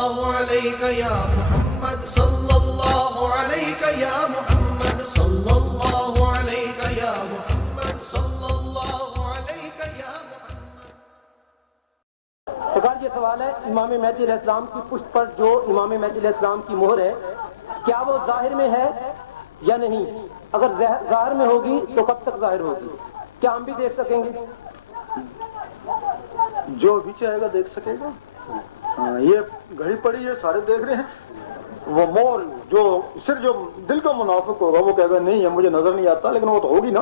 सल्लल्लाहु अलैका या मुहम्मद सल्लल्लाहु अलैका या मुहम्मद सल्लल्लाहु अलैका या मुहम्मद सल्लल्लाहु अलैका या मुहम्मद। सरकार ये सवाल है, इमाम मेहदी अलैहिस्सलाम की पुष्ट पर जो इमाम मेहदी अलैहिस्सलाम की मोहर है, क्या वो जाहिर में है या नहीं? अगर जाहिर में होगी तो कब तक जाहिर होगी? क्या हम भी देख सकेंगे? जो भी चाहेगा देख सकेगा। ये घड़ी पड़ी है, सारे देख रहे हैं। वो मोर जो सिर्फ जो दिल का मुनाफिक होगा वो कहेगा नहीं है, मुझे नजर नहीं आता, लेकिन वो तो होगी ना।